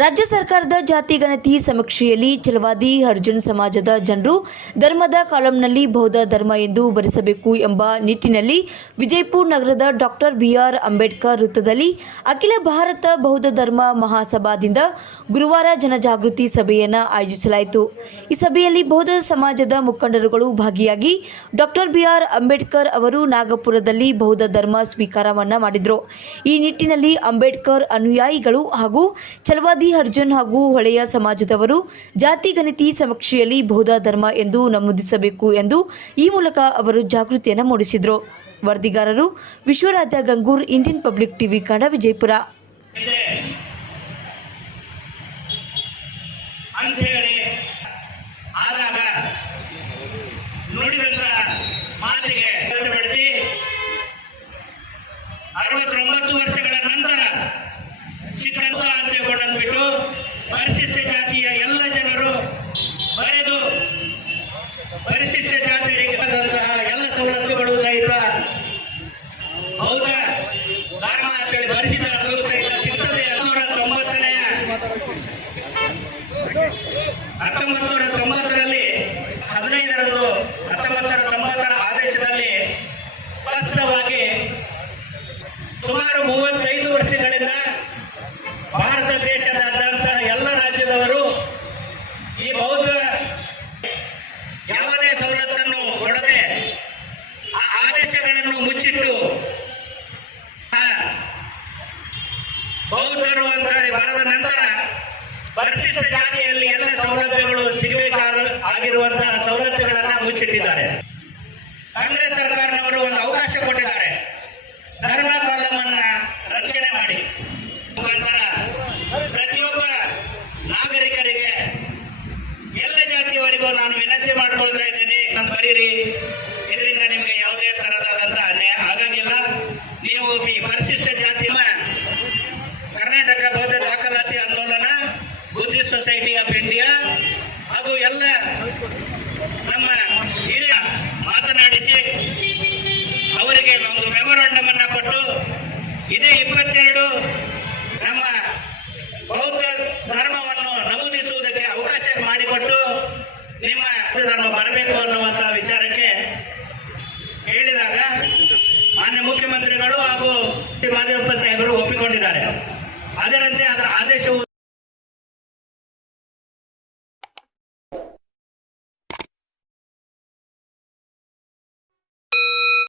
ರಾಜ್ಯ ಸರ್ಕಾರದ ಜಾತಿ ಗಣತಿ ಸಮೀಕ್ಷೆಯಲ್ಲಿ ಛಲವಾದಿ ಹರಿಜನ್ ಸಮಾಜದ ಜನರು ಧರ್ಮದ ಕಾಲಂನಲ್ಲಿ ಬೌದ್ಧ ಧರ್ಮ ಎಂದು ಬರೆಸಬೇಕು ಎಂಬ ನಿಟ್ಟಿನಲ್ಲಿ ವಿಜಯಪುರ ನಗರದ ಡಾಕ್ಟರ್ ಬಿ.ಆರ್. ಅಂಬೇಡ್ಕರ್ ವೃತ್ತದಲ್ಲಿ ಅಖಿಲ ಭಾರತ ಬೌದ್ಧ ಧರ್ಮ ಮಹಾಸಭಾದಿಂದ ಗುರುವಾರ ಜನಜಾಗೃತಿ ಸಭೆಯನ್ನು ಆಯೋಜಿಸಲಾಯಿತು. ಈ ಸಭೆಯಲ್ಲಿ ಬೌದ್ಧ ಸಮಾಜದ ಮುಖಂಡರುಗಳು ಭಾಗಿಯಾಗಿ ಡಾಕ್ಟರ್ ಬಿ.ಆರ್. ಅಂಬೇಡ್ಕರ್ ಅವರು ನಾಗಪುರದಲ್ಲಿ ಬೌದ್ಧ ಧರ್ಮ ಸ್ವೀಕಾರವನ್ನ ಮಾಡಿದರು. ಈ ನಿಟ್ಟಿನಲ್ಲಿ ಅಂಬೇಡ್ಕರ್ ಅನುಯಾಯಿಗಳು ಹಾಗೂ ಛಲವಾದಿ ಹರಿಜನ್ ಹಾಗೂ ಹೊಳೆಯ ಸಮಾಜದವರು ಜಾತಿ ಗಣತಿ ಸಮೀಕ್ಷೆಯಲ್ಲಿ ಬೌದ್ಧ ಧರ್ಮ ಎಂದು ನಮೂದಿಸಬೇಕು ಎಂದು ಈ ಮೂಲಕ ಅವರು ಜಾಗೃತಿಯನ್ನು ಮೂಡಿಸಿದರು. ವರದಿಗಾರರು Vishwaradhya Gangur, Indian public TV Kannada, Vijayapura. ಮಾತಿಗೆ 69 ವರ್ಷಗಳ ನಂತರ ಸಿಕ್ಕಂತ ಅಂತ್ಯಗೊಂಡಂದ್ಬಿಟ್ಟು ಪರಿಶಿಷ್ಟ ಜಾತಿಯ ಎಲ್ಲ ಜನರು ಬರೆದು ಪರಿಶಿಷ್ಟ ಜಾತಿಯರಿಗೆ ಆದಂತಹ ಎಲ್ಲ ಸವಲತ್ತುಗಳು ಸಹಿತ ಬೌದ್ಧ ಧರ್ಮ ಅಂತೇಳಿ ಬರೆಸಿದ ಸಹಿತ ಸಿಗ್ತದೆ. 1990ರಲ್ಲಿ 15ರಂದು 1990ರ ಆದೇಶದಲ್ಲಿ ಸ್ಪಷ್ಟವಾಗಿ ಸುಮಾರು 35 ವರ್ಷಗಳಿಂದ ಭಾರತ ದೇಶದಾದ್ಯಂತ ಎಲ್ಲ ರಾಜ್ಯದವರು ಈ ಬೌದ್ಧ ಯಾವುದೇ ಸವಲತ್ತನ್ನು ಕೊಡದೆ ಆ ಆದೇಶಗಳನ್ನು ಮುಚ್ಚಿಟ್ಟು ಬೌದ್ಧರು ಅಂತೇಳಿ ಬರೆದ ನಂತರ ಪರಿಶಿಷ್ಟ ಜಾತಿಯಲ್ಲಿ ಎಲ್ಲ ಸೌಲಭ್ಯಗಳು ಸಿಗಬೇಕಾಗಿರುವಂತಹ ಸವಲತ್ತುಗಳನ್ನು ಮುಚ್ಚಿಟ್ಟಿದ್ದಾರೆ. ಕಾಂಗ್ರೆಸ್ ಸರ್ಕಾರದವರು ಒಂದು ಅವಕಾಶ ಕೊಟ್ಟಿದ್ದಾರೆ. ಧರ್ಮ ಕಾಲಮನ್ನ ರಕ್ಷಣೆ ಮಾಡಿ ಮುಖಾಂತರ ಪ್ರತಿಯೊಬ್ಬ ನಾಗರಿಕರಿಗೆ ಎಲ್ಲ ಜಾತಿಯವರಿಗೂ ನಾನು ವಿನಂತಿ ಮಾಡ್ಕೊಳ್ತಾ ಇದ್ದೇನೆ, ನಾನು ಬರೀರಿ. ಇದರಿಂದ ನಿಮಗೆ ಯಾವುದೇ ತರದಾದಂತಹ ಅನ್ಯಾಯ ಆಗಂಗಿಲ್ಲ. ನೀವು ಈ ಪರಿಶಿಷ್ಟ ಜಾತಿಯ ಕರ್ನಾಟಕ ಬೌದ್ಧ ದಾಖಲಾತಿ ಆಂದೋಲನ, ಬುದ್ಧಿಸ್ಟ್ ಸೊಸೈಟಿ ಆಫ್ ಇಂಡಿಯಾ ಹಾಗೂ ಎಲ್ಲ ನಮ್ಮ ಹಿರಿಯ ಮಾತನಾಡಿಸಿ ಅವರಿಗೆ ಒಂದು ಮೆಮೊರಾಂಡಮ್ ಅನ್ನ ಕೊಟ್ಟು ಇದೇ 22 ನಮ್ಮ ಬೌದ್ಧ ಧರ್ಮ